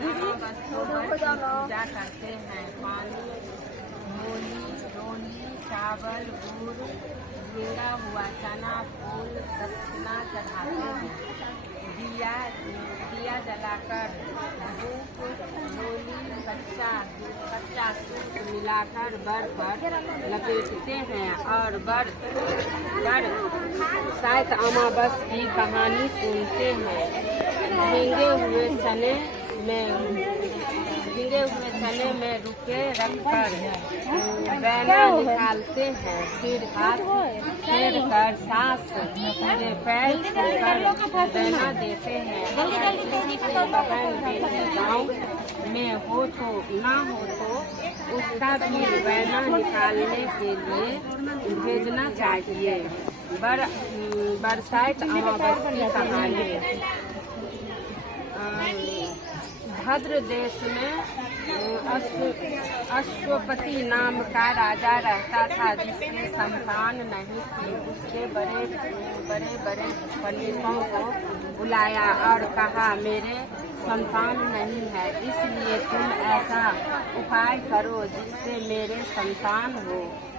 अमावस्या पूजा करते हैं। पानी, मूली, रोली, चावल, गुड़, भिंगा हुआ चना, फूल, दक्षिणा चढ़ाते हैं। दिया जलाकर धूप, रोली, कच्चा सूप मिलाकर बर पर लपेटते हैं और बर शायद अमावस्या की कहानी सुनते हैं। भीगे हुए चने में रुके रखकर बैना निकालते हैं। फिर हाथ फेर कर सास के पैर छूकर बैना देते हैं। अगर किसी के बहन बेटी गाँव में हो तो ना हो तो उसका भी बैना निकालने के लिए भेजना चाहिए। बरसात अमावस्या की कहानी। भद्र देश में अश्वपति नाम का राजा रहता था, जिसके संतान नहीं थी। उसके बड़े बड़े पंडितों को बुलाया और कहा, मेरे संतान नहीं है, इसलिए तुम ऐसा उपाय करो जिससे मेरे संतान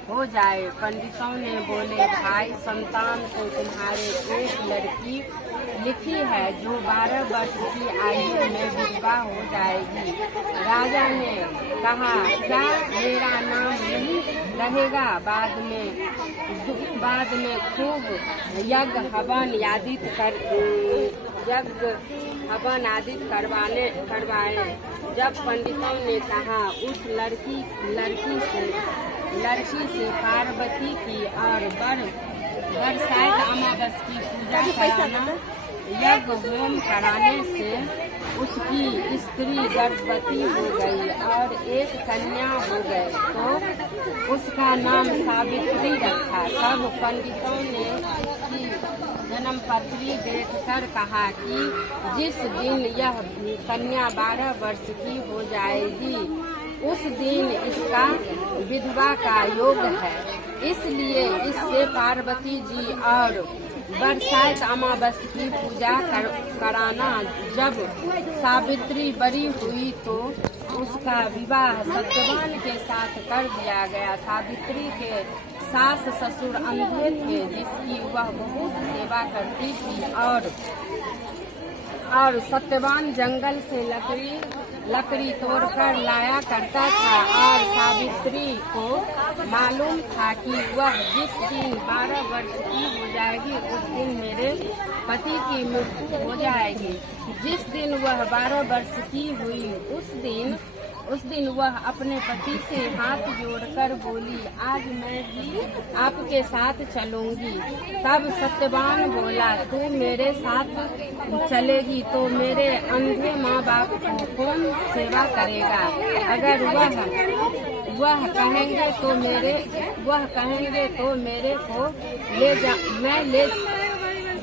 हो जाए। पंडितों ने बोले, भाई, संतान तो तुम्हारे एक लड़की लिखी है जो 12 वर्ष की आयु में विधवा हो जाएगी। राजा ने कहा, क्या मेरा नाम नहीं रहेगा? बाद में खूब यज्ञ हवन आदि करवाए। जब पंडितों ने कहा, उस लड़की से पार्वती की और बरसात अमावस्या की पूजा कराना, यज्ञ होम कराने से उसकी स्त्री गर्भवती हो गई और एक कन्या हो गई, तो उसका नाम सावित्री रखा। तब पंडितों ने उसकी जन्म पत्री देखकर कहा कि जिस दिन यह कन्या 12 वर्ष की हो जाएगी, उस दिन इसका विधवा का योग है। इसलिए इससे पार्वती जी और बरसात अमावस्या की पूजा कराना। जब सावित्री बड़ी हुई तो उसका विवाह सत्यवान के साथ कर दिया गया। सावित्री के सास ससुर अंधे थे, जिसकी वह बहुत सेवा करती थी और सत्यवान जंगल से लकड़ी तोड़कर लाया करता था और सावित्री को मालूम था कि वह जिस दिन 12 वर्ष की हो जाएगी, उस दिन मेरे पति की मृत्यु हो जाएगी। जिस दिन वह 12 वर्ष की हुई, उस दिन वह अपने पति से हाथ जोड़कर बोली, आज मैं भी आपके साथ चलूंगी। तब सत्यवान बोला, तू मेरे साथ चलेगी तो मेरे अंधे माँ बाप को कौन सेवा करेगा? अगर वह कहेंगे तो मेरे को ले जा,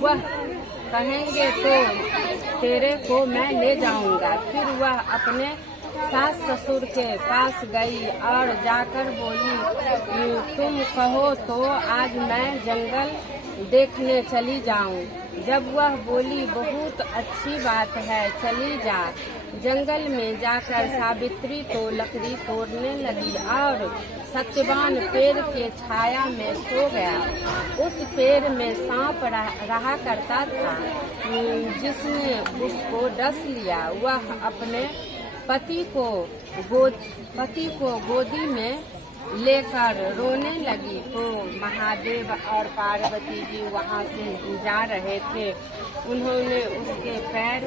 वह कहेंगे तो तेरे को मैं ले जाऊंगा। फिर वह अपने सास ससुर के पास गई और जाकर बोली, तुम कहो तो आज मैं जंगल देखने चली जाऊं। जब वह बोली, बहुत अच्छी बात है, चली जा। जंगल में जाकर सावित्री तो लकड़ी तोड़ने लगी और सत्यवान पेड़ के छाया में सो गया। उस पेड़ में सांप रहा करता था, जिसने उसको डस लिया। वह अपने पति को गोदी में लेकर रोने लगी तो महादेव और पार्वती जी वहाँ से जा रहे थे। उन्होंने उसके पैर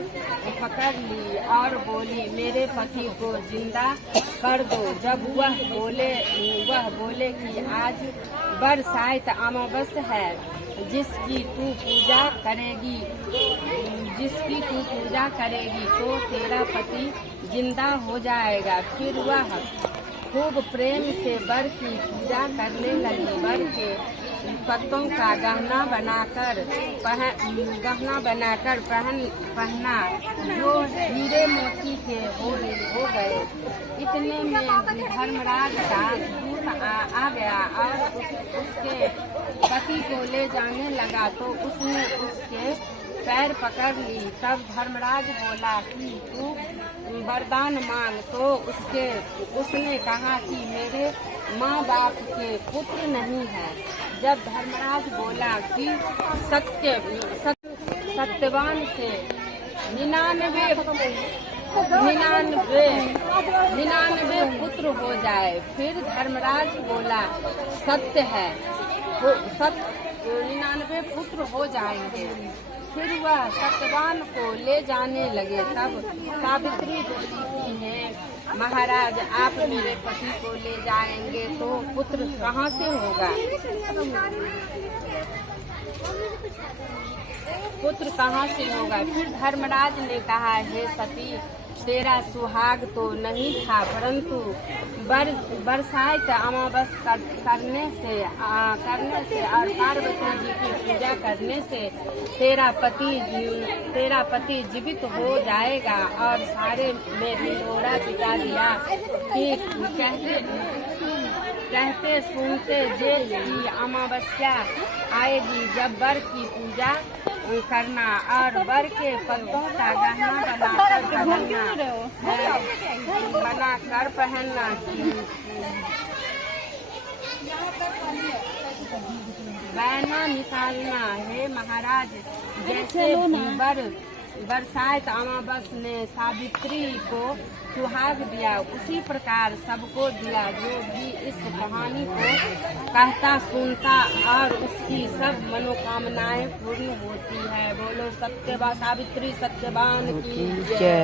पकड़ ली और बोली, मेरे पति को जिंदा कर दो। जब वह बोले कि आज बरसात अमावस्या है, जिसकी तू पूजा करेगी तो तेरा पति जिंदा हो जाएगा। फिर वह खूब प्रेम से बर की पूजा करने लगी। बर के पत्तों का गहना बनाकर पहना, जो हीरे मोती के हो गए। इतने में धर्मराज का दूत आ गया और उसके पति को ले जाने लगा तो उसने उसके पैर पकड़ ली। तब धर्मराज बोला कि तू वरदान मांग। तो उसने कहा कि मेरे माँ बाप के पुत्र नहीं है। जब धर्मराज बोला कि सत्यवान से 99 पुत्र हो जाए। फिर धर्मराज बोला सत्य है, 99 पुत्र हो जाएंगे। फिर वह सत्यवान को ले जाने लगे। तब सावित्री बोली कि हे महाराज, आप मेरे पति को ले जाएंगे तो पुत्र कहाँ से होगा? पुत्र कहाँ से होगा? फिर धर्मराज ने कहा, हे सती, तेरा सुहाग तो नहीं था, परंतु बरसाइत अमावस करने से और पार्वती जी की पूजा करने से तेरा पति जीवित हो जाएगा। और सारे में ढिंढोरा पिटा दिया कि कहते सुनते जेठ की अमावस्या आएगी, जब वर की पूजा करना और वर के पत्तों का गहना बनाकर पहनना। बहना निकालना। हे महाराज, जैसे बरसाइत अमावस ने सावित्री को सुहाग दिया, उसी प्रकार सबको दिया। जो भी इस कहानी को कहता सुनता और उसकी सब मनोकामनाएं पूर्ण होती है। बोलो सत्यवान सावित्री सत्यवान की जय।